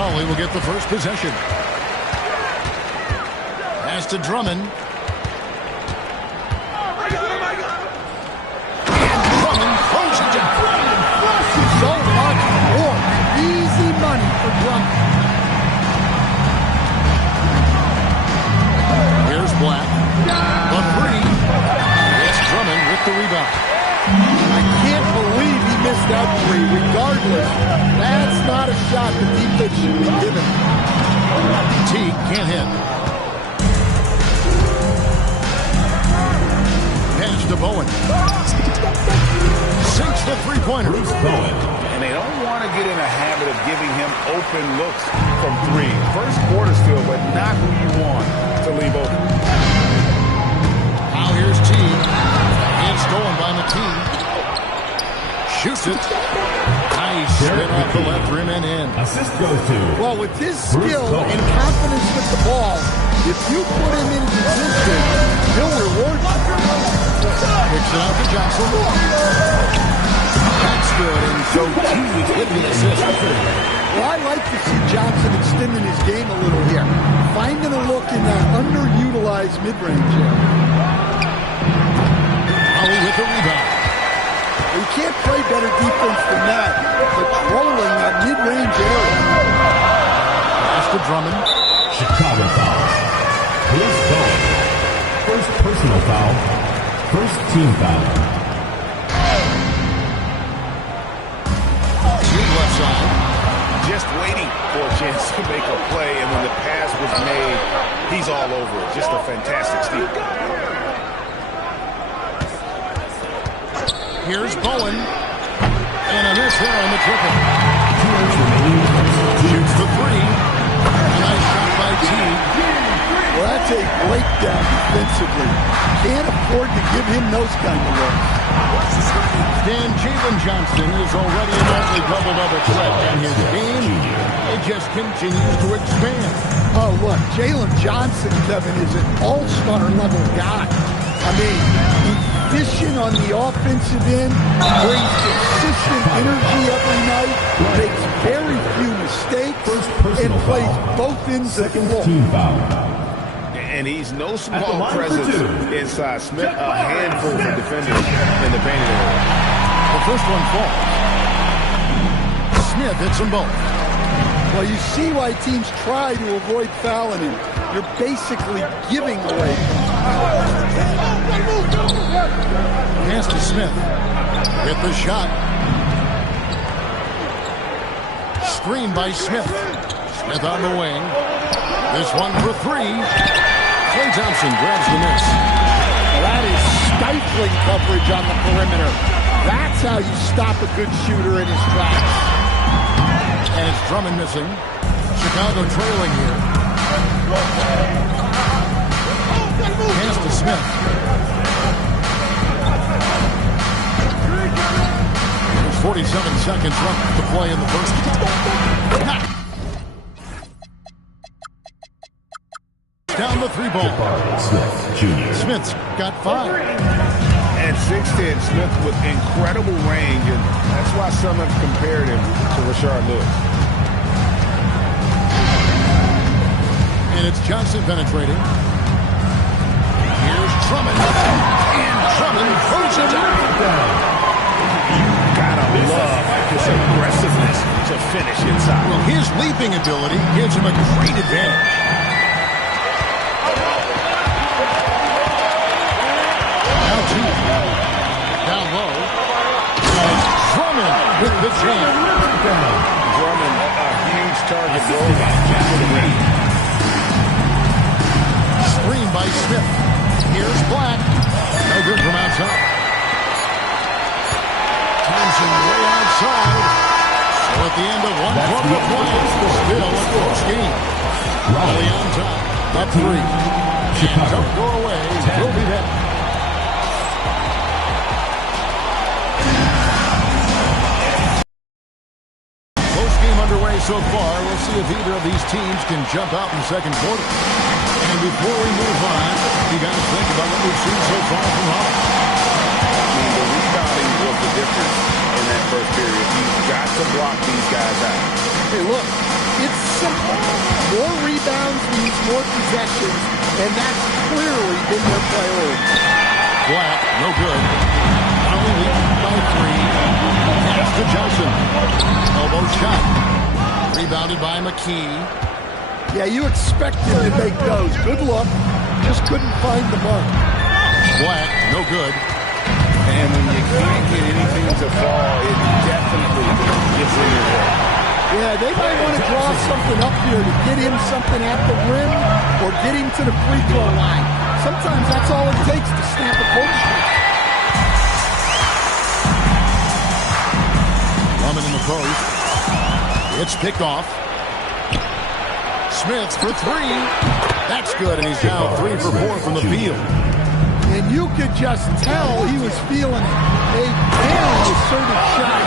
Raleigh will get the first possession. Pass to Drummond. Drummond throws it down. So much more. Easy money for Drummond. Here's Black. The three. It's Drummond with the rebound. I can't believe he missed that three. Regardless, that's not a shot the defense should be given. Teague can't hit. Pass to Bowen. Sinks the three-pointer. And they don't want to get in a habit of giving him open looks from three. First quarter still, but not who you want to leave open. Now here's Teague. It's stolen by McKee. Shoots it. Nice spin off the left rim and in. Assist goes to. Well, with his skill and confidence with the ball, if you put him in position, he'll reward you. Picks it out to Johnson. That's good, and so Teague with the assist. Well, I like to see Johnson extending his game a little here. Finding a look in that underutilized mid-range area. Raleigh with the rebound. You can't play better defense than that. Patrolling that mid-range area. Pass to Drummond. Chicago foul. Here's Bowen. First personal foul. First team foul. Teague left side. Just waiting for a chance to make a play, and when the pass was made, he's all over it. Just a fantastic steal. Here's Bowen. And a miss here on the triple. Shoots the three. A nice shot by Teague. Well, that's a breakdown defensively. Can't afford to give him those kind of looks. Dan Jalen Johnson is already a monthly double-double threat, and his game, it just continues to expand. Oh, look, Jalen Johnson, Kevin, is an all-star level guy. I mean, efficient on the offensive end, brings consistent energy every night, makes very few mistakes, and plays both ends of the floor. Team foul. And he's no small presence inside. Smith, a handful for defenders in the painted area. The first one falls. Smith hits them both. Well, you see why teams try to avoid fouling him. You're basically giving away. Pass to Smith. Hit the shot. Screen by Smith. Smith on the wing. This one for three. Klay Thompson grabs the miss. That is stifling coverage on the perimeter. That's how you stop a good shooter in his tracks. And it's Drummond missing. Chicago trailing here. Pass to Smith. There's 47 seconds left to play in the first. Down the three ball. Smith Jr. Smith's got 5. At 6'10", Smith with incredible range, and that's why some have compared him to Rashard Lewis. And it's Johnson penetrating. Here's Drummond. And Drummond throws it down. You gotta love his aggressiveness to finish inside. Well, his leaping ability gives him a great advantage. Now Teague. Down low. And Drummond with the jam. Drummond, a huge target. Screen by Smith. Here's Black. No good from outside. Thompson way outside. So at the end of 1:12 to play, still a close game. Raleigh on top. Up 3. Chicago. Don't go away. We'll be back. Close game underway so far. We'll see if either of these teams can jump out in the second quarter. And before we move on, you guys think about what we've seen so far from Raleigh. I mean, the rebounding was the difference in that first period. You've got to block these guys out. Hey, look, it's simple. More rebounds means more possessions, and that's clearly been their priority. Black, no good. Only leading by 3. Pass to Johnson. Elbow shot. Rebounded by McKee. Yeah, you expect him to make those. Good luck. Just couldn't find the mark. Black, no good. And when you can't get anything to fall, it definitely gets in your head. Yeah, they might want to draw something up here to get him something at the rim or get him to the free throw line. Sometimes that's all it takes to snap a cold streak. Drummond in the post. It's picked off. Smith for 3. That's good, and he's now 3 for 4 from the field. And you could just tell he was feeling it. A very assertive shot.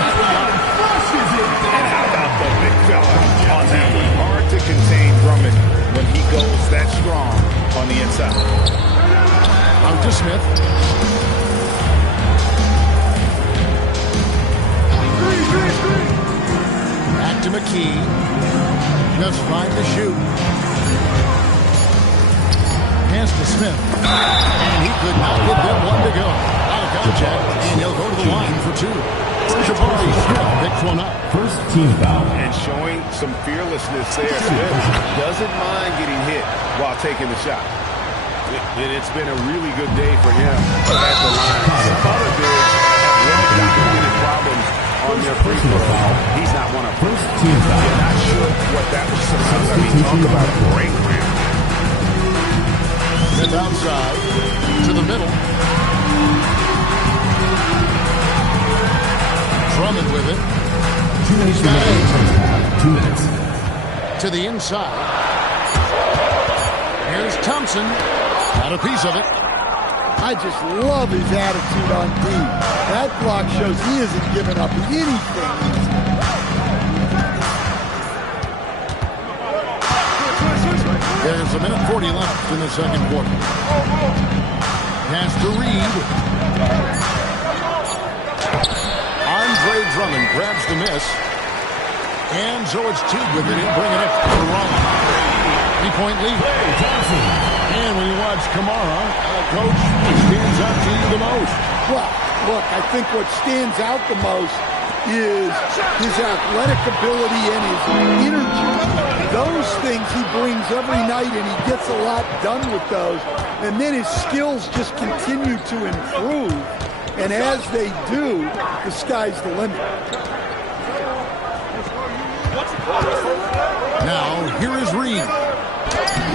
How about the big fella on that one? Hard to contain Drummond when he goes that strong on the inside. Out to Smith. Back to McKee. Just fine to shoot. Pass to Smith. And he could not get them one to go. Out of contact, and he'll go to the line for 2. Jabari Smith picks one up. First team foul. And showing some fearlessness there. Smith doesn't mind getting hit while taking the shot. It's been a really good day for him at the line. Some other bigs have well-documented problems on their free throw. He's not one of them. First team foul. Not sure what that was about. I mean, talk about a break round. Smith outside to the middle. Drummond with it. 2 minutes remaining. 2 minutes. To the inside. Here's Thompson. Got a piece of it. I just love his attitude on D. That block shows he isn't giving up anything. There's a minute 40 left in the second quarter. Pass to Reed. Andre Drummond grabs the miss. And so it's Teague with it. He'll bring it up to Rollins. 3-point lead. And when you watch Kamara, Coach, what stands out to you the most? Well, look, I think what stands out the most is his athletic ability and his energy. Those things he brings every night, and he gets a lot done with those. And then his skills just continue to improve. And as they do, the sky's the limit. Now, here is Reed.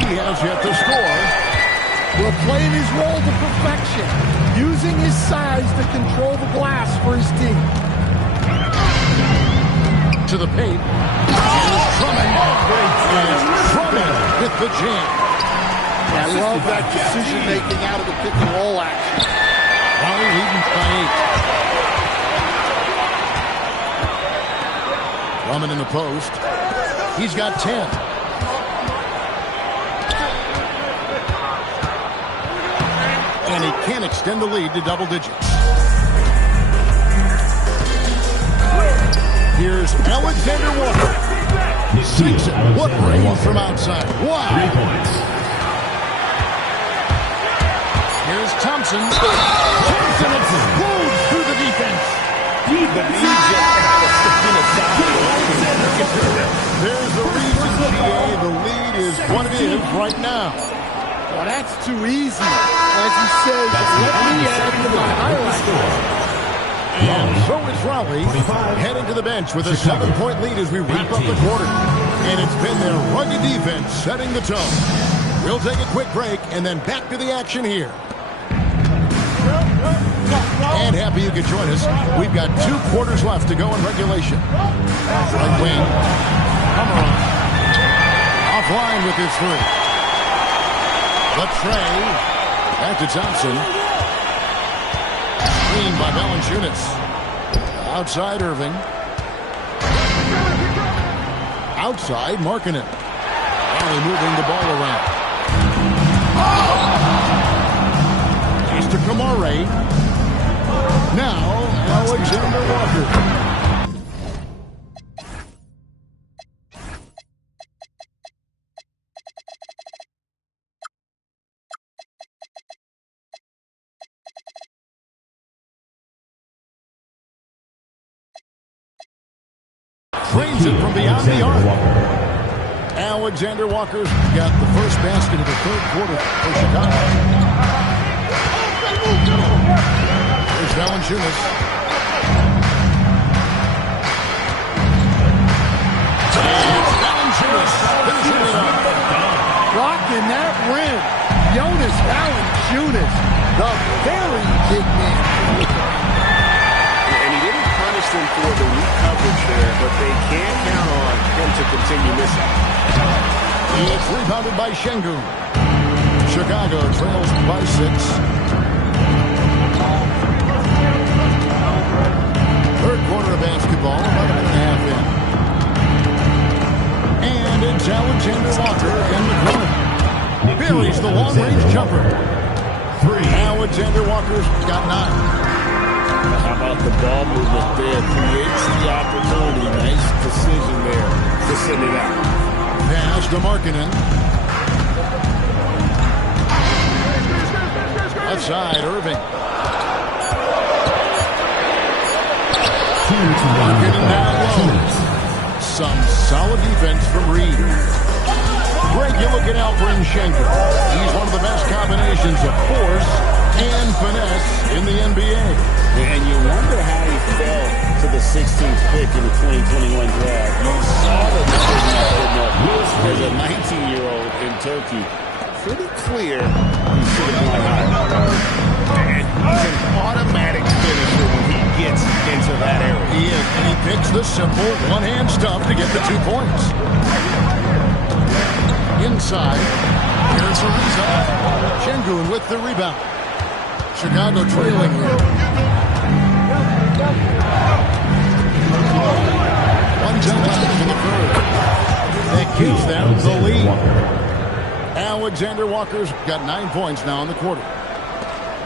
He has yet to score. Will playing his role to perfection, using his size to control the glass for his team. To the paint. Here's Drummond. And Drummond with the jam. I love that decision-making out of the pick-and-roll action. Raleigh leading by 8. Drummond in the post. He's got 10. And he can't extend the lead to double digits. Here's Alexander Walker. 6. What range from outside? Wow. 3 points. Here's Thompson. Thompson explodes through the defense. There's the reason, GA. The lead is what it is right now. Well, that's too easy. As he says, let me add to my highlight. And so is Raleigh heading to the bench with a 7-point lead as we wrap up the quarter. And it's been their rugged defense setting the tone. We'll take a quick break and then back to the action here. And happy you could join us. We've got 2 quarters left to go in regulation. Right wing. Kamara. Offline with his 3. Latrey. Back to Thompson. Screen by Valanciunas. Outside Irving. Outside Markkanen. Finally moving the ball around. He's to Kamara. Now Alexander Walker. drains it from beyond the arc. Alexander Walker's got the first basket of the third quarter for Chicago. Here's Valanciunas. Valanciunas finishing it up. Rocking that rim. Jonas Valanciunas, the very big man. And he didn't punish them for the weak coverage there, but they can count on him to continue missing. It's rebounded by Şengün. Chicago trails by 6. Third quarter of basketball, about a minute and a half in. And it's Alexander Walker in the corner. Buries the long-range jumper. 3. Alexander Walker's got 9. How about the ball movement there? Creates the opportunity. Nice decision there to send it out. Pass to Markkanen. Outside, Irving. Markkanen down low. Some solid defense from Reed. Greg, you look at Alperen Şengün. He's one of the best combinations of force and finesse in the NBA. And you wonder how he fell to the 16th pick in the 2021 draft. You saw the numbers he put up as a 19-year-old in Turkey. Pretty clear he should have gone higher. And he's an automatic finisher when he gets into that area. He is, and he picks the simple one-hand stuff to get the 2 points. Inside, here's Ariza. Şengün with the rebound. Chicago trailing here. 1:10 left in the third. That gives them the lead. Alexander Walker's got 9 points now in the quarter.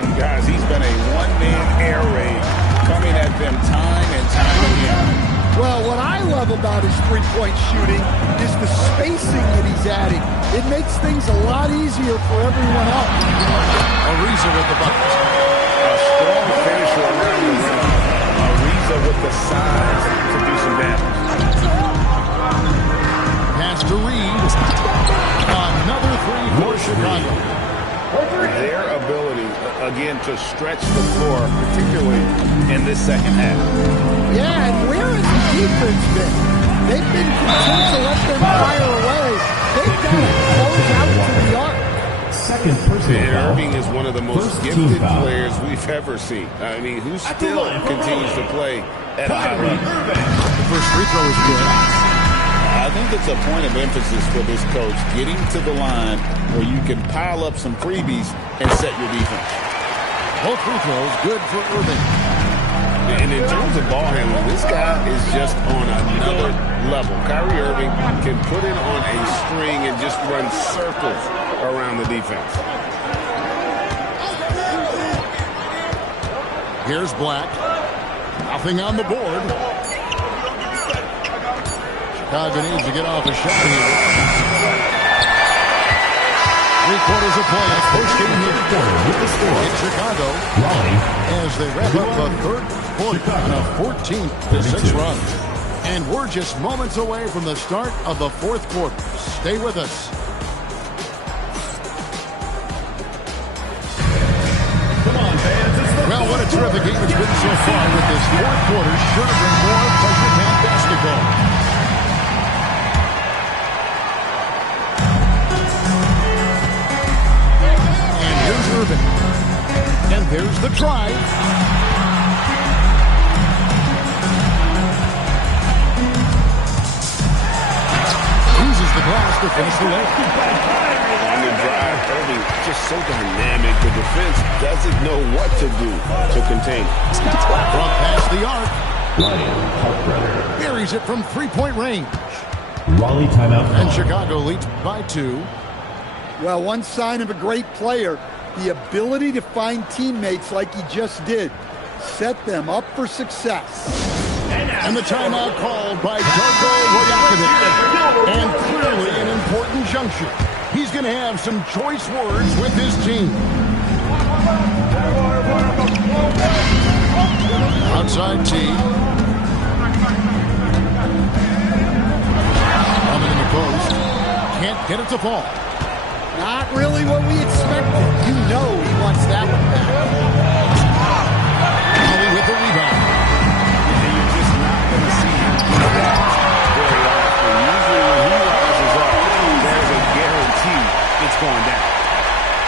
And guys, he's been a one-man air raid coming at them time and time again. Well, what I love about his three-point shooting is the spacing that he's adding. It makes things a lot easier for everyone else. Ariza with the bucket. A strong finisher around the rim. Ariza with the size to do some damage. Pass to Reed. Another 3 for Chicago. Their ability, again, to stretch the floor, particularly in this second half. Yeah, and where has the defense been? They've been content to let them fire away. They've got to close out to the arc. Second personal And foul. Irving is one of the most First gifted team foul. players we've ever seen. I mean, who still continues to play at a high level. The first free throw is good. I think it's a point of emphasis for this coach, getting to the line where you can pile up some freebies and set your defense. Both free throws good for Irving. And in terms of ball handling, this guy is just on another level. Kyrie Irving can put it on a string and just run circles around the defense. Here's Black. Nothing on the board. Chicago needs to get off a shot here. 3 quarters of play. First game here in Chicago as they wrap up the third quarter on a 14-6 run. And we're just moments away from the start of the fourth quarter. Stay with us. Well, what a terrific game it's been so far with this fourth quarter. Sure to bring more pressure packed basketball. And here's Irving. And there's the drive. Uses the glass to finish the layup. On the drive, Irving just so dynamic. The defense doesn't know what to do to contain it. From past the arc. Buries it from three-point range. Raleigh timeout. And Chicago leads by 2. Well, one sign of a great player, the ability to find teammates like he just did. Set them up for success. And the timeout called by Darko Rajakovic. And clearly an important juncture. He's going to have some choice words with his team. Outside T. a fall. Not really what we expected. You know he wants that one back. Raleigh with the rebound. And you're just not going to see him do that very often. Usually when he rises up, there's a guarantee it's going down.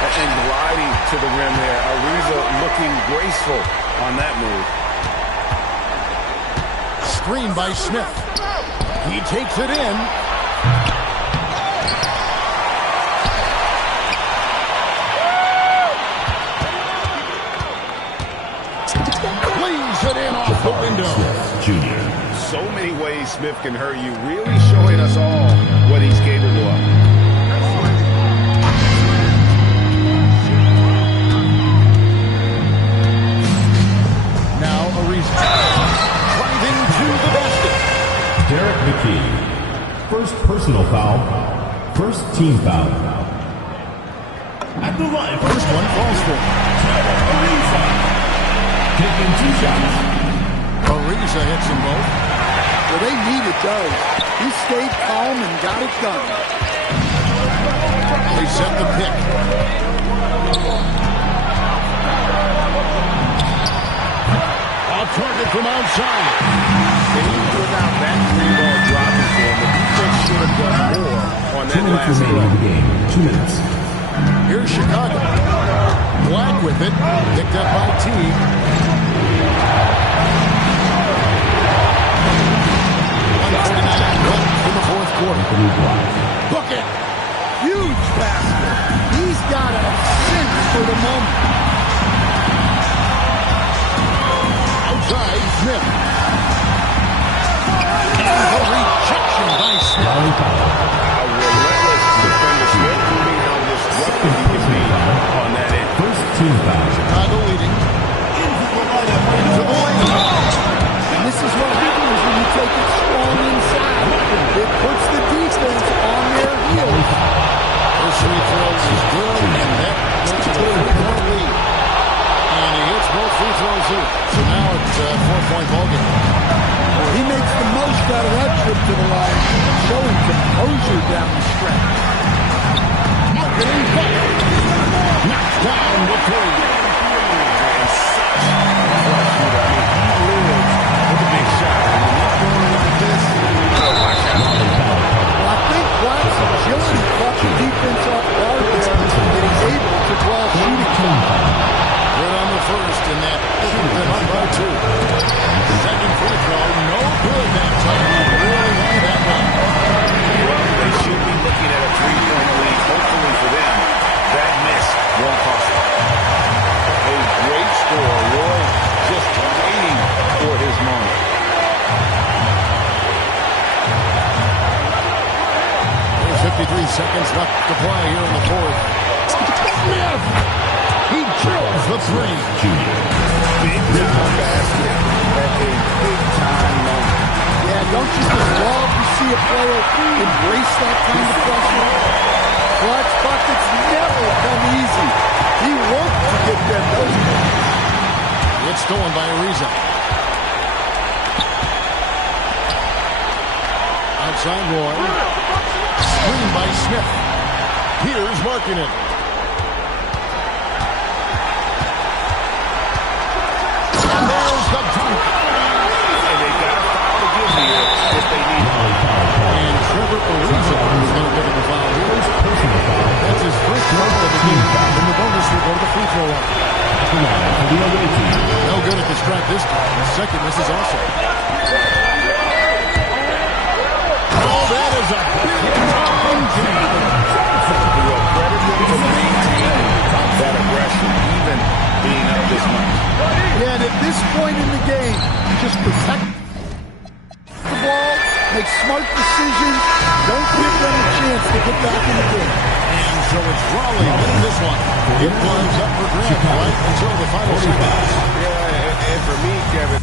And gliding to the rim there, Ariza looking graceful on that move. Screen by Smith. He takes it in. Leaves it in off the window. Jr. So many ways Smith can hurt you, really showing us all what he's capable of. Now Ariza. Driving to the basket. Derek McKee. First personal foul. First team foul. At the line. First one falls for him. Ariza. Taking 2 shots. Ariza hits them both. Well, they need it, though. He stayed calm and got it done. They set the pick. A target from outside. Even without that three-ball dropping for him, the defense should have done more on 2 that minutes last remaining in the play. game. 2 minutes. Here's Chicago. Black with it. Picked up by Teague. 149 left in the fourth quarter. Book it. Huge basket. He's got a cinch for the moment. Outside, Smith. And the rejection by Smith. A relentless defender, Smith, proving how disruptive he can be on that end. First team foul. Chicago leading. Into the lane. And this is what happens when you take it strong inside. It puts the defense on their heels. First free throw is good, and that makes it a 3-point lead. And he hits both free throws here. So now it's a 4-point ballgame. He makes the most out of that trip to the line, showing composure down the stretch. Marketing bucket. Knocked down the three. And such a clutch shooter. I mean, he lives with a big shot. And when he's going like this, watch out. Well, I think Black's agility caught the defense off guard there, and he's able to draw shooting. Good on the first, and that should have been up by 2. Second free throw, no good that time. He really wanted that one. Well, they should be looking at a 3-point lead. Hopefully for them, that miss won't cost them. A great score. Roy just waiting for his moment. There's 53 seconds left to play here in the fourth. Smith! He drills the three. Big time basket at a big time moment. Yeah, don't you just love to see a player embrace that kind of pressure? Clutch buckets never come easy. He worked to get them those points. It's stolen by Ariza. Outside Roy. Screen by Smith. Here's Markkanen. And there's the dunk. And they got a foul to give here if they need it. And Trevor Ariza is going to pick up the foul here. That's his first foul of the game. And the bonus will go to the free throw line. No good at the strike this time. The second misses also. Oh, that is a big-time jam. Real credit for maintaining that aggression, even being up this much. Yeah, and at this point in the game, just protect the ball, make smart decisions, don't give them a chance to get back in the game. And so it's Raleigh winning this one. It was up for grabs right until the final seconds. Yeah, and for me, Kevin,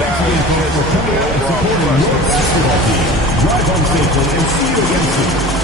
Thanks again, folks, for coming out and supporting your basketball team. Drive home safely and see you again soon.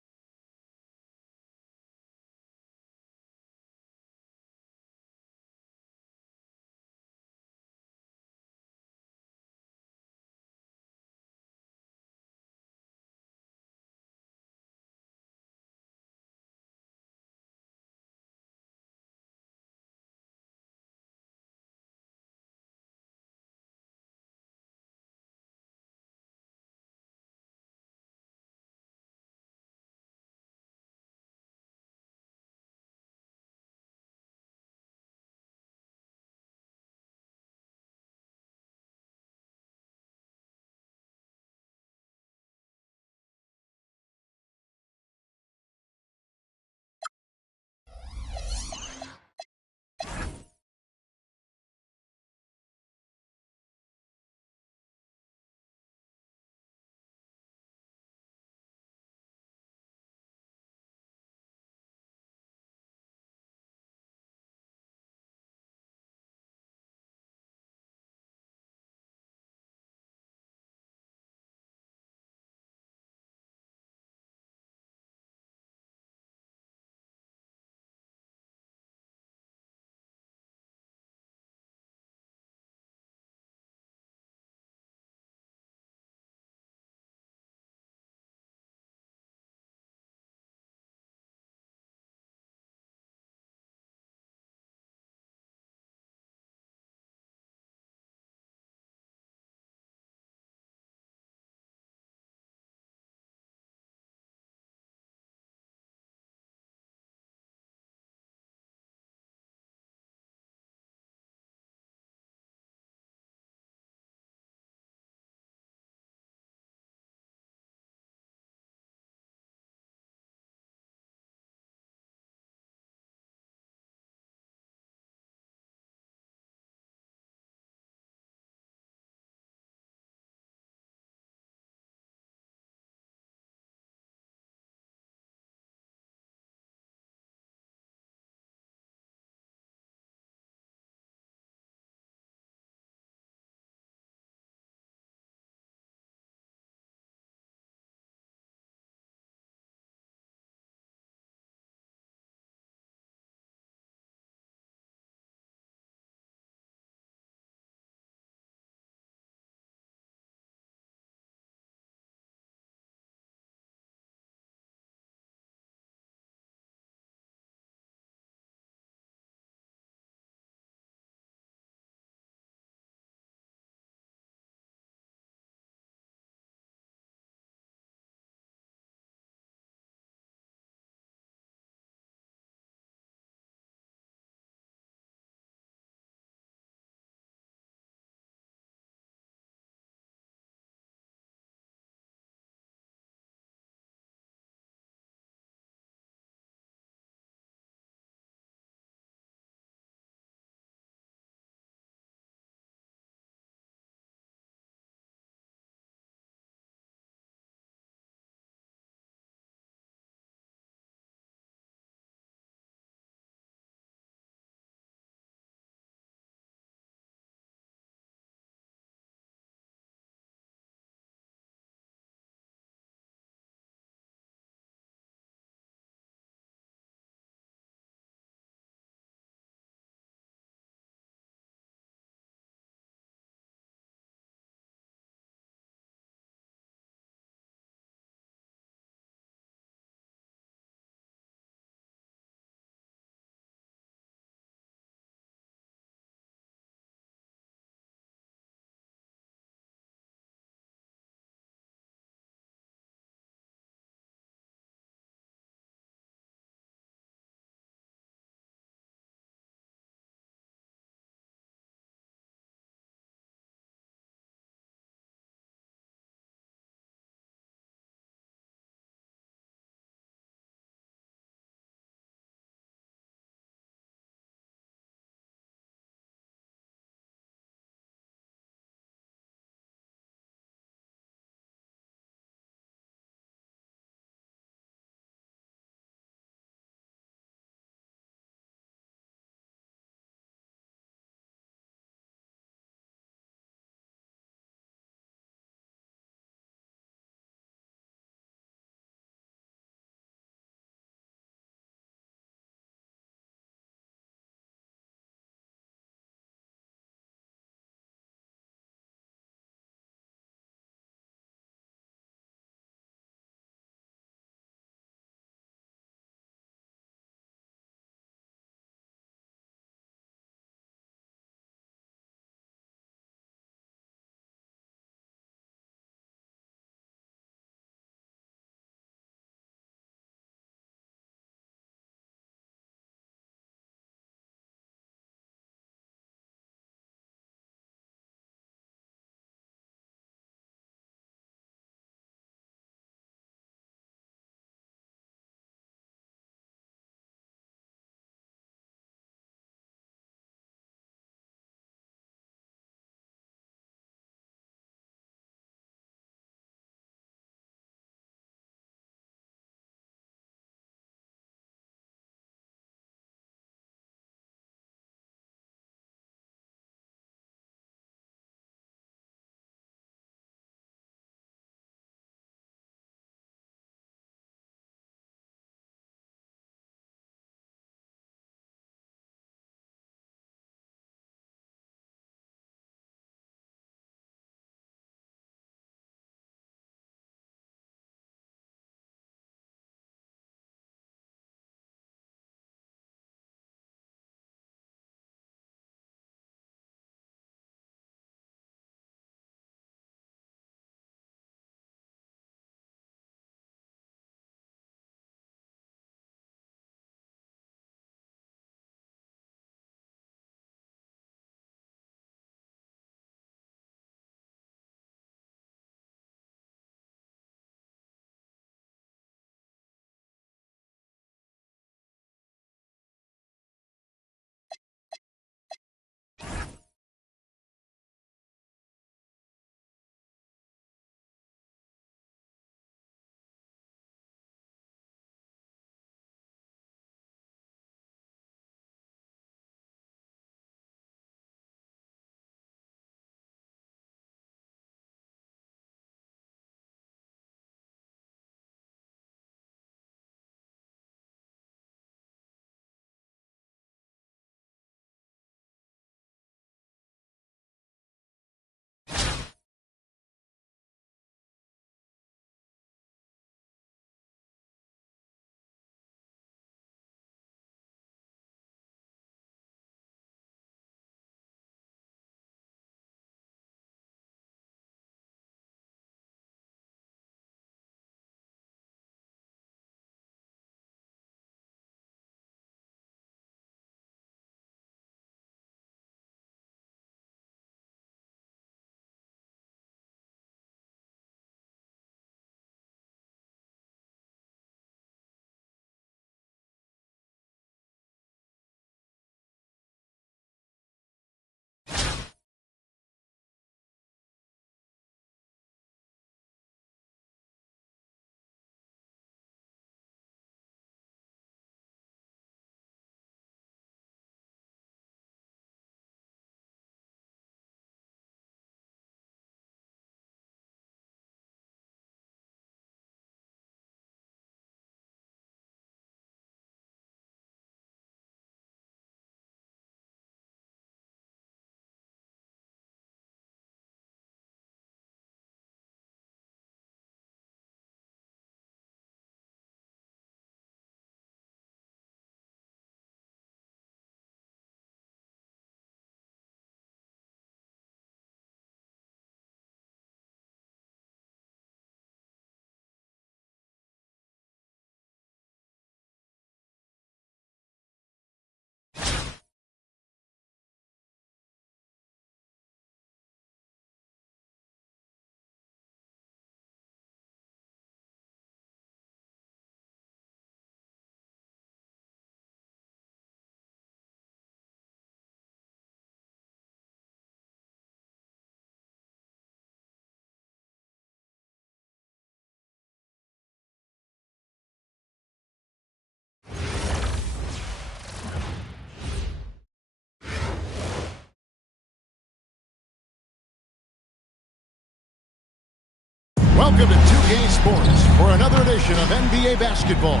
Welcome to 2K Sports for another edition of NBA basketball.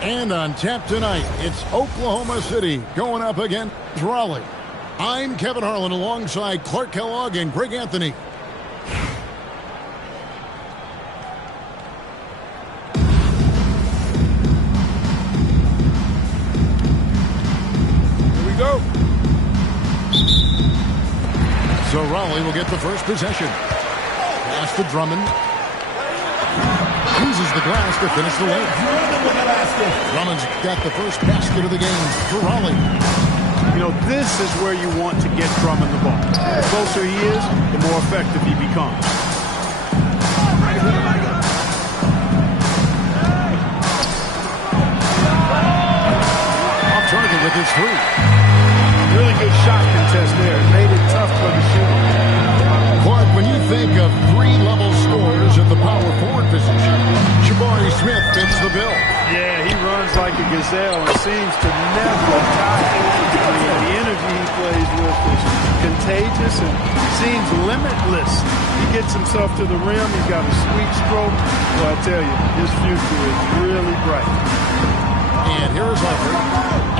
And on tap tonight, it's Oklahoma City going up against Raleigh. I'm Kevin Harlan alongside Clark Kellogg and Greg Anthony. Here we go. So Raleigh will get the first possession. Pass to Drummond. Uses the glass to finish the lane. Drummond's got the first basket of the game for Raleigh. You know, this is where you want to get Drummond the ball. The closer he is, the more effective he becomes. Off target with his three. Really good shot contest there. It made it tough for the shooter. Clark, when you think of three-level scorers at the power forward position, Jabari Smith fits the bill. Yeah, he runs like a gazelle and seems to never tire. I mean, the energy he plays with is contagious and seems limitless. He gets himself to the rim. He's got a sweet stroke. Well, I tell you, his future is really bright. And here is Harper.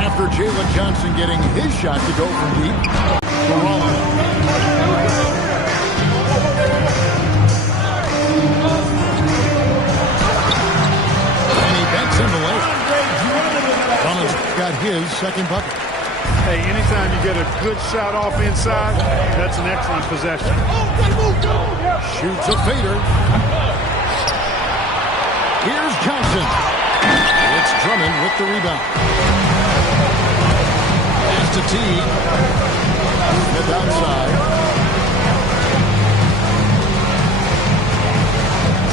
After Jalen Johnson getting his shot to go from deep, for Raleigh. In the lane. Drummond's got his second bucket. Hey, anytime you get a good shot off inside, that's an excellent possession. Shoots a fader. Here's Johnson. It's Drummond with the rebound. Pass to T. Smith outside.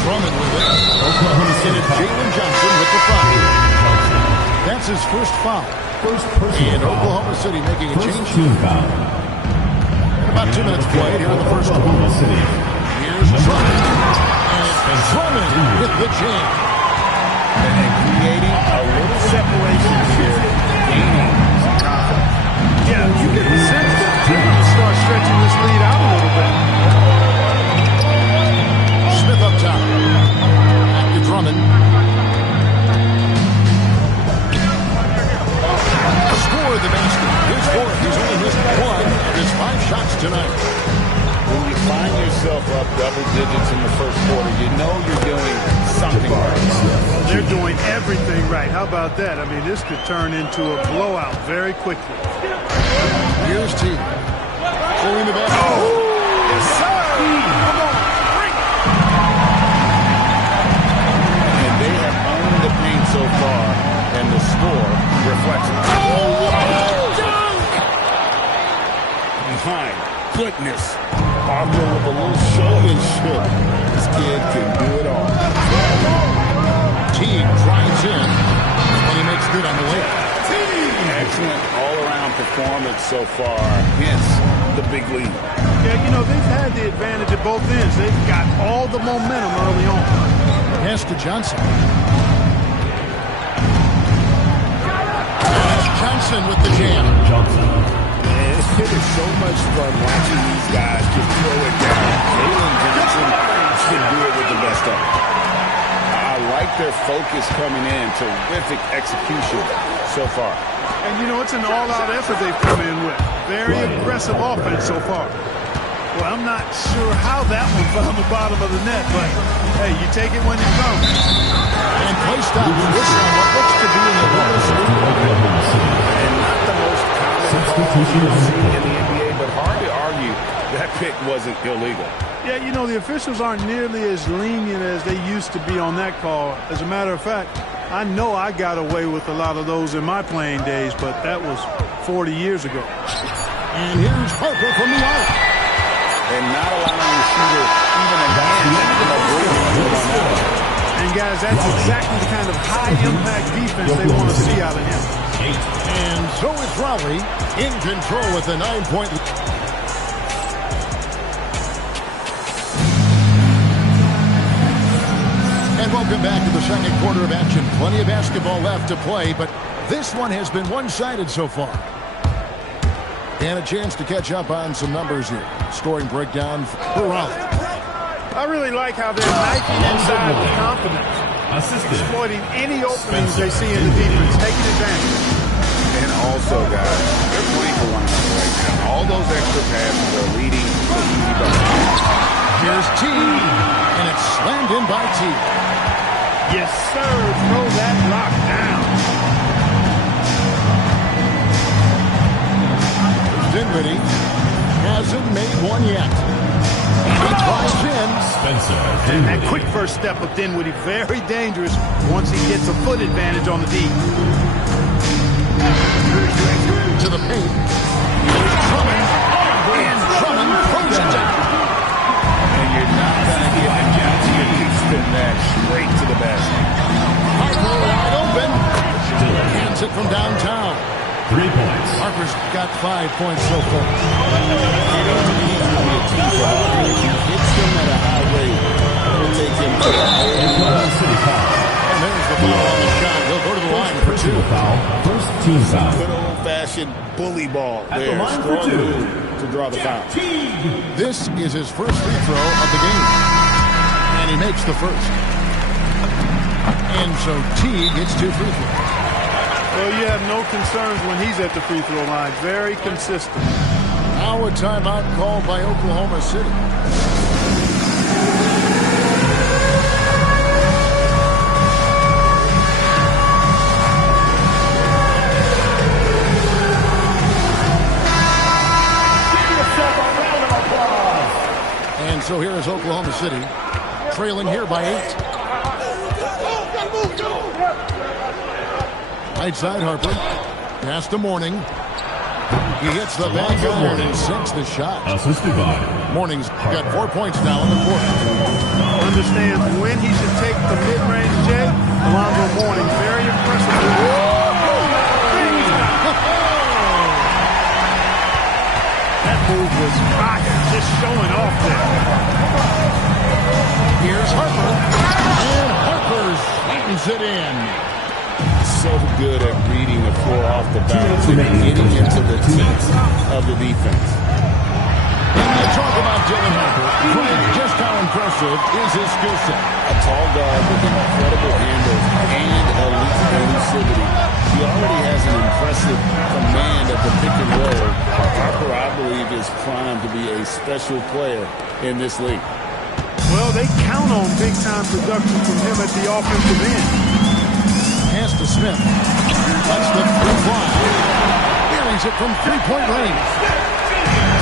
Drummond with it. Oklahoma City. Jalen Johnson with the foul. That's his first foul. And Oklahoma City making a change. Team foul. About 2 minutes played here in the first quarter. Oklahoma City. Here's Drummond. And Drummond with the jam. And creating a little separation here. Gaining some confidence. Yeah, you get the sense that the team will start stretching this lead out a little bit. Smith up top. Back to Drummond. Scored the basket. His fourth. He's only missed one of his 5 shots tonight. When you find yourself up double digits in the first quarter, you know you're doing something right. They're doing everything right. How about that? I mean, this could turn into a blowout very quickly. Here's T. Pulling the basket. Oh, yes, sir. Come on. And they have owned the paint so far, and the score reflects it. My goodness. Harper with a little showmanship. This kid can do it all. Teague drives in, and he makes good on the way. Excellent all-around performance so far. Hence the big lead. Yeah, you know, they've had the advantage at both ends. They've got all the momentum early on. Pass to Johnson. That's Johnson with the jam. It is so much fun watching these guys just throw it down. Jalen Johnson can do it with the best of them. I like their focus coming in. Terrific execution so far. And, you know, it's an all-out effort they've come in with. Very aggressive offense so far. Well, I'm not sure how that one found the bottom of the net, but, hey, you take it when it comes. And play stops. This on what looks to be an Oklahoma City. And not the most common call you see in the NBA, but hard to argue that pick wasn't illegal. Yeah, you know, the officials aren't nearly as lenient as they used to be on that call. As a matter of fact, I know I got away with a lot of those in my playing days, but that was 40 years ago. And here's Harper from the arc. And not allowing the shooter even a chance. And guys, that's exactly the kind of high-impact defense they want to see out of him. And so is Raleigh in control with a 9-point lead. And welcome back to the second quarter of action. Plenty of basketball left to play, but this one has been one-sided so far. And a chance to catch up on some numbers here. Scoring breakdown for Raleigh. I really like how they're knifing inside with confidence, exploiting any openings they see in the defense, taking advantage. And also, guys, they're playing for one another right now. All those extra passes are leading to easy buckets. Here's T, and it's slammed in by T. Yes, sir. Throw that rock down. Dinwiddie hasn't made one yet. He drives in. Spencer And that Dinwiddie. quick first step of Dinwiddie, very dangerous once he gets a foot advantage on the D. To the paint. Here's Drummond. And Drummond throws it down. And you're not going to get a guaranteed spin that straight to the basket. Harper wide open. Hands it from downtown. 3 points. Harper's got 5 points so far. You know, he needs to be a team for Harper. If he hits them at a high rate, it'll take him to the Oklahoma City foul. And there's the foul on the shot. He'll go to the line for 2. Personal foul. First team foul. good old-fashioned bully ball At the there. line for Strong 2. move to draw the foul. This is his first free throw of the game. And he makes the first. And so T gets 2 free throws. Well, you have no concerns when he's at the free throw line. Very consistent. Now a timeout called by Oklahoma City. And so here is Oklahoma City, trailing here by 8. Right side, Harper. Pass to Morning. He hits the back iron and sinks the shot. Assisted by Morning's got 4 points now in the quarter. Understands when he should take the mid-range J. Alonzo Mourning, very impressive. That move was fire, just showing off there. Here's Harper. And Harper slams it in. So good at reading the floor off the bounce and getting into the teeth of the defense. And you talk about Dylan Harper. Greg, just how impressive is his skill set? A tall guard with incredible handles and elite elusivity. He already has an impressive command of the pick and roll. Harper, I believe, is primed to be a special player in this league. Well, they count on big-time production from him at the offensive end. Pass to Smith. That's the free fly. Buries it from three-point range.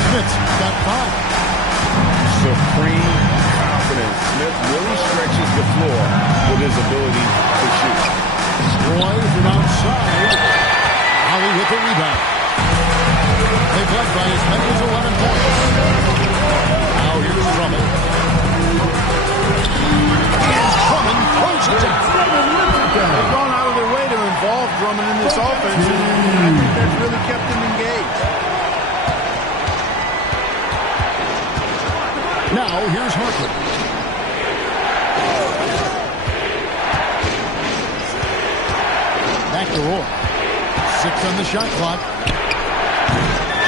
Smith's got 5. Supreme confidence. Smith really stretches the floor with his ability to shoot. Roy from outside. Holly with the rebound. They've led by as many as 11 points. Now here's Drummond. And Drummond throws it down. They've gone out of their way to involve Drummond in this offense, and I think that's really kept him engaged. Now here's Harper. Back to Roy. 6 on the shot clock.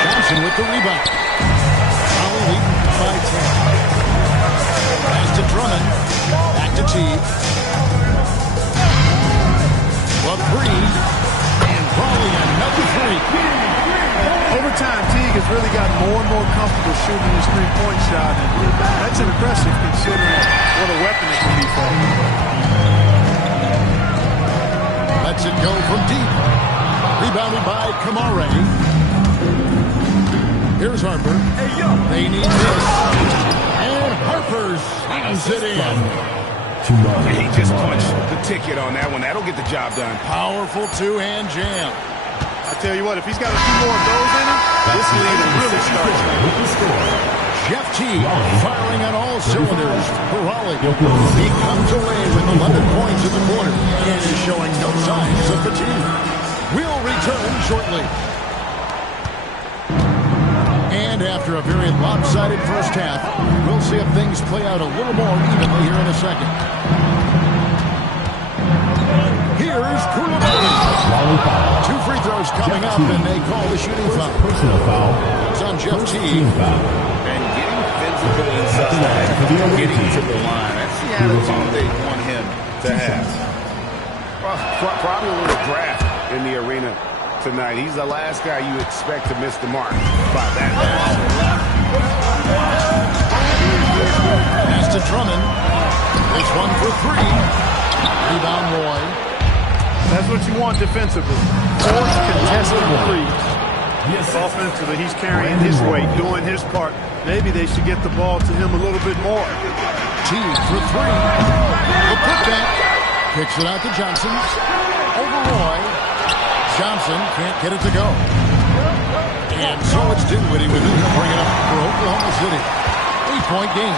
Johnson with the rebound. Holly leading by 10. Pass to Drummond. Back to Teague. A 3. And Brawley another 3. Over time, Teague has really gotten more and more comfortable shooting his three-point shot, and that's impressive considering what a weapon it can be for him. Lets it go from deep. Rebounded by Kamare. Here's Harper. They need this. And Harper slams it in. He just punched the ticket on that one. That'll get the job done. Powerful two-hand jam. I tell you what, if he's got a few more of those in him, this lead will really start. Jeff T firing on all cylinders for Raleigh. He comes away with 11 points in the quarter and is showing no signs of fatigue. We'll return shortly. And after a very lopsided first half, we'll see if things play out a little more evenly here in a second. Here's Koulibaly. 2 free throws coming up, and they call the shooting foul. Personal foul. It's on Jeff T. Team foul. And getting physical inside, getting to the line. That's the attitude they want him to have. Probably a little draft in the arena tonight. He's the last guy you expect to miss the mark by that much. Pass to Drummond. It's 1 for 3. Rebound Roy. That's what you want defensively. Force contested threes. Yes, offensively, he's carrying his weight, doing his part. Maybe they should get the ball to him a little bit more. Teague for 3. The putback. Kicks it out to Johnson. Over Roy. Johnson can't get it to go. And so it's Dinwiddie with it. He'll bring it up for Oklahoma City. 8-point game.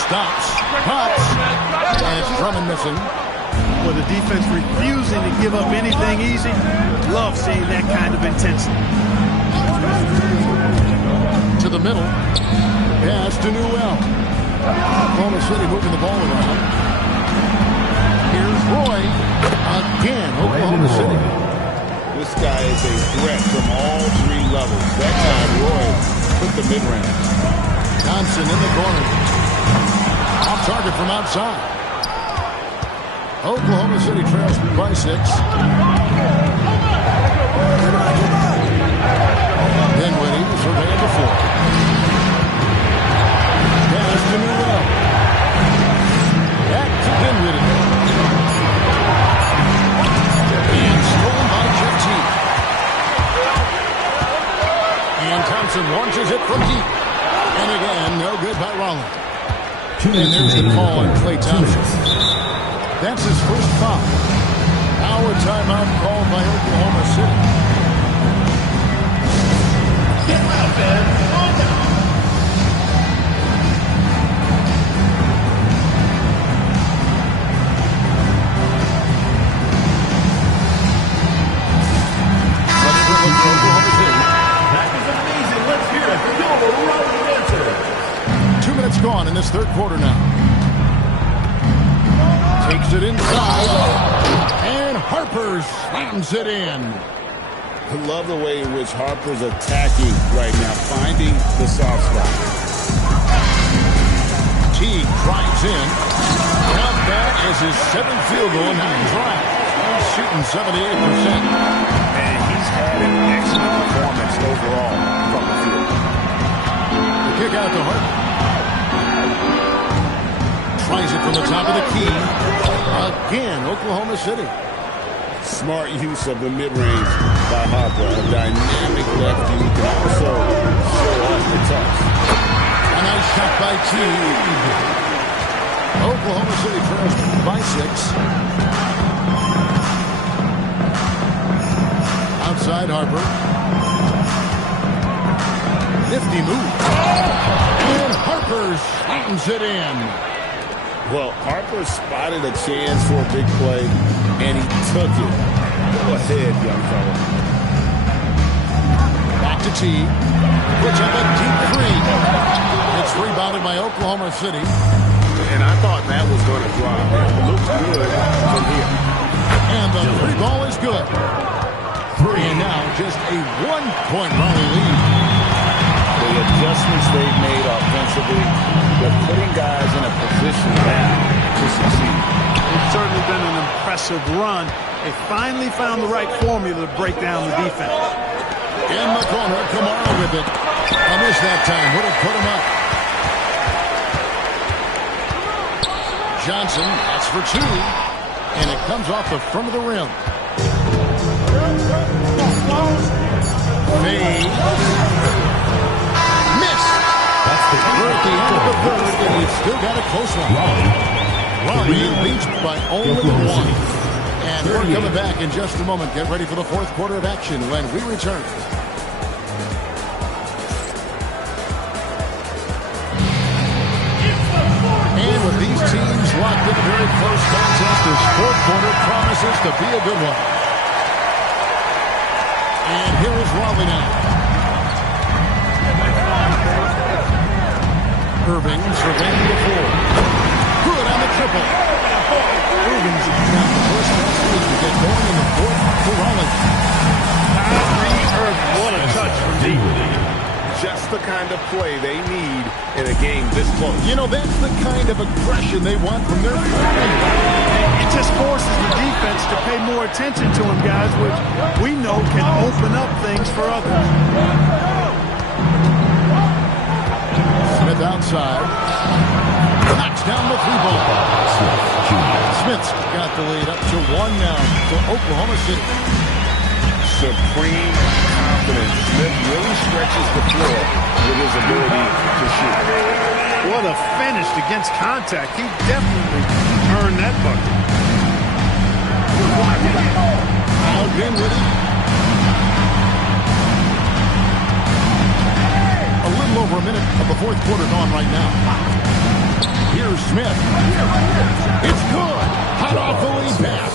Stops. Pops. And it's Drummond missing. With the defense refusing to give up anything easy, love seeing that kind of intensity. To the middle. Pass to Newell. Oklahoma City moving the ball around. Here's Roy. Again, Oklahoma City. This guy is a threat from all 3 levels. That time, Roy put the mid-range. Johnson in the corner. Off target from outside. Oklahoma City trails by 6. Dinwiddie surveying the floor. Pass to Newell. Back to Dinwiddie. And stolen by Jeff Teague. And Thompson launches it from deep. And again, no good by Rollins. And there's the call on Klay Thompson. That's his first foul. Now a timeout called by Oklahoma City. Get out, man. That is amazing. Let's hear it for the Rolling Dancer. 2 minutes gone in this third quarter now. Takes it inside, and Harper slams it in. I love the way in which Harper's attacking right now, finding the soft spot. Teague drives in. Count that as his 7th field goal in the drive. He's shooting 78%. And he's had an excellent performance overall from the field. The kick out to Harper. Tries it from the top of the key. Again, Oklahoma City. Smart use of the mid-range by Harper. A dynamic lefty who can also show off the touch. A nice shot by Teague. Oklahoma City trails by 6. Outside Harper. Nifty move. And Harper slams it in. Well, Harper spotted a chance for a big play, and he took it. Go ahead, young fella. Back to Teague. Puts up a deep 3. It's rebounded by Oklahoma City. And I thought that was going to drop. It looks good from here. And the 3 ball is good. 3 and now just a 1-point Raleigh lead. The adjustments they've made offensively, they're putting guys in a position now to succeed. It's certainly been an impressive run. They finally found the right formula to break down the defense. In the corner, Kamara with it. I missed that time. Would have put him up. Johnson, that's for 2. And it comes off the front of the rim. Fade. Miss. We're at the end of the third, and we've still got a close one. Raleigh leads by only 1. And we're coming back in just a moment. Get ready for the fourth quarter of action when we return. And with these teams locked in a very close contest, this fourth quarter promises to be a good one. And here is Raleigh now. Irving surveying the floor. Good on the triple. Irving's got the first basket to get going in the fourth for Raleigh. Kyrie Irving, what a touch from deep. Just the kind of play they need in a game this close. You know, that's the kind of aggression they want from their It just forces the defense to pay more attention to him, guys, which we know can open up things for others. Smith outside. Knocks down the three ball. Smith's got the lead up to 1 now for Oklahoma City. Supreme confidence. Smith really stretches the floor with his ability to shoot. What a finish against contact. He definitely earned that bucket. Again with it. A little over a minute of the fourth quarter gone right now. Here's Smith. It's good. Hot off the lead pass.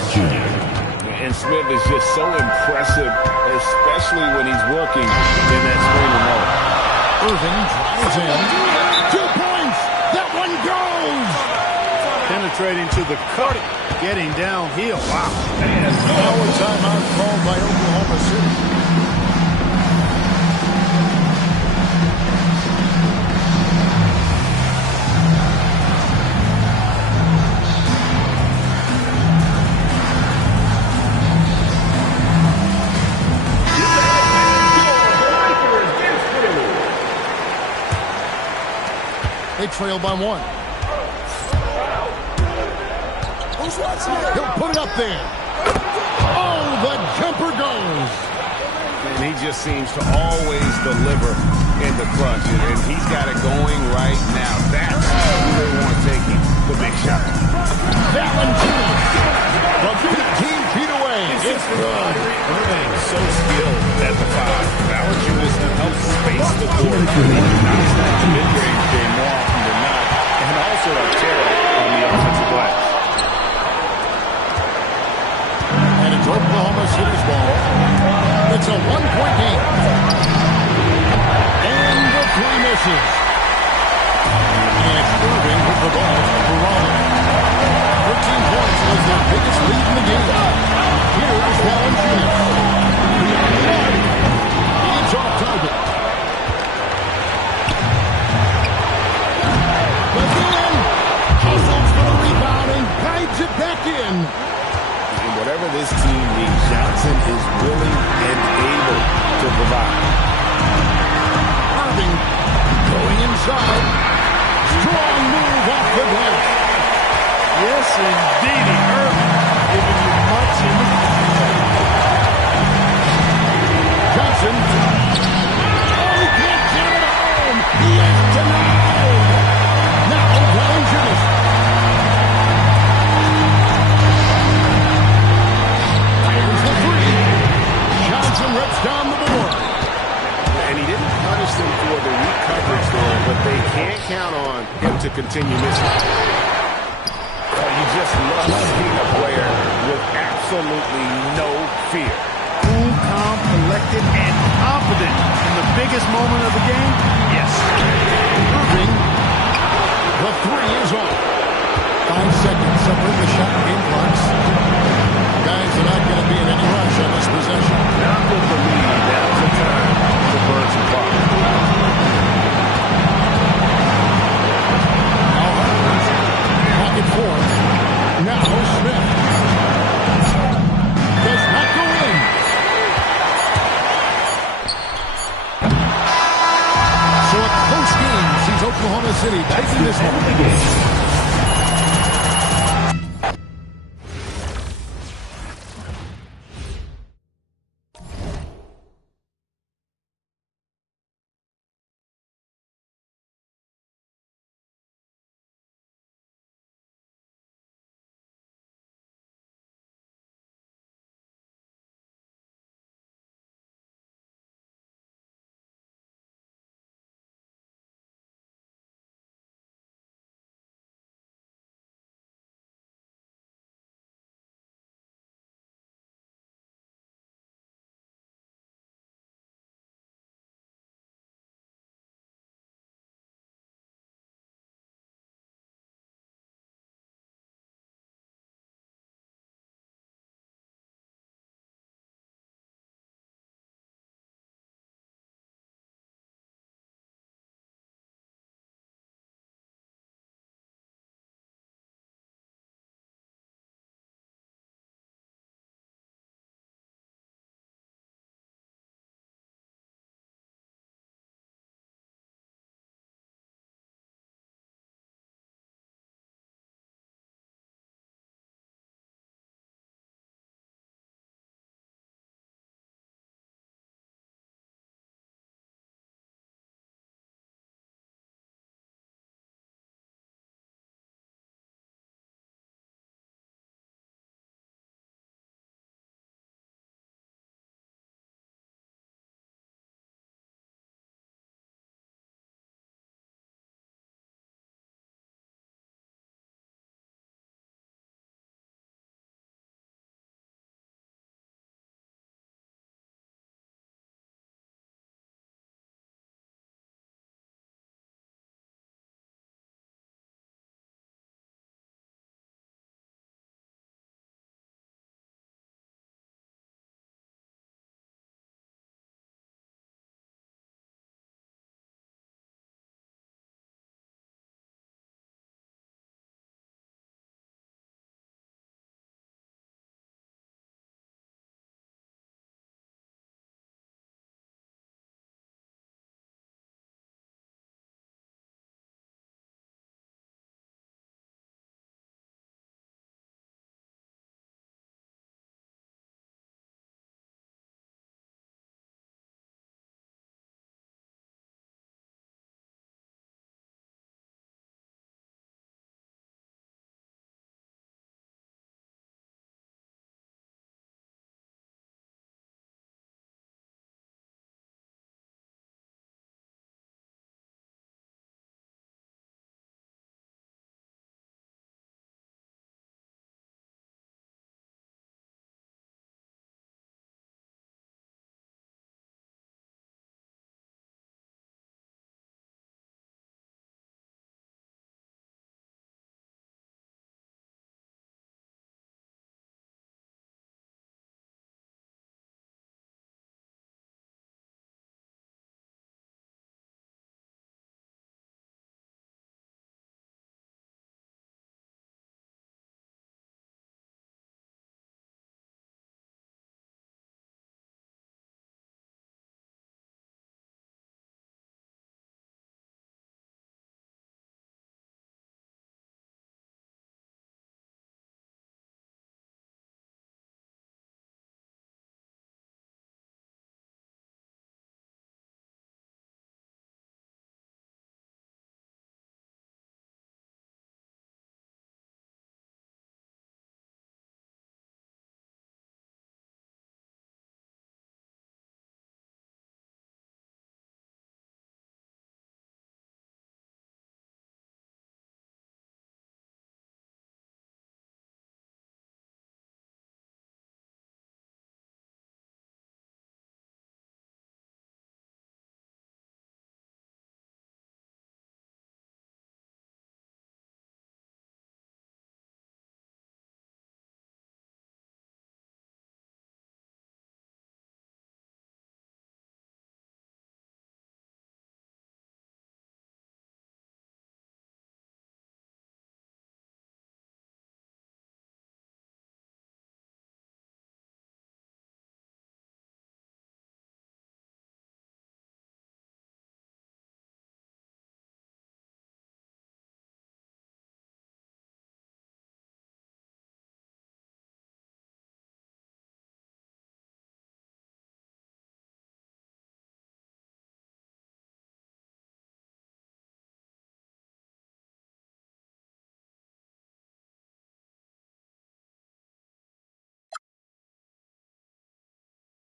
And Smith is just so impressive, especially when he's working in that screen and roll. Irving drives in. 2 points. That one goes. Penetrating to the cup, getting downhill. Wow. Now a timeout called by Oklahoma City. They trail by 1. He'll put it up there. Oh, the jumper goes. And he just seems to always deliver in the clutch. And he's got it going right now. That's who they want taking the big shot. Valanciunas from 15 feet away. It's good. Irving so skilled at the 5. Valanciunas helps space the court. Knocks down the mid-range game more often than not. And also a terror on the offensive glass. And it's Oklahoma City's ball. It's a 1-point game. And the 3 misses. And it's Irving with the ball for Rollins. 13 points was their biggest lead in the game. Here's Valanciunas. Beyond the line. It's off target. Again. Hustles for the rebound and guides it back in. And whatever this team needs, Johnson is willing and able to provide. Irving going inside. Strong move off the glass. Yes, indeed. Irving giving you much in the Johnson. Oh, he can't jam it home. He is denied. Now Valanciunas. Fires the 3. Johnson rips down the board. And he didn't punish them for the weak coverage there, but they can't count on him to continue missing. You just love seeing a player with absolutely no fear. cool, calm, collected, and confident in the biggest moment of the game? Yes. Irving. The 3 is off. 5 seconds separate the shot game clocks. Guys are not going to be in any rush on this possession. Not with the lead. Now's the time to burn some clock. Now Harper. Pocket 4. Now Smith. Does not go in. So a close game sees Oklahoma City taking this one.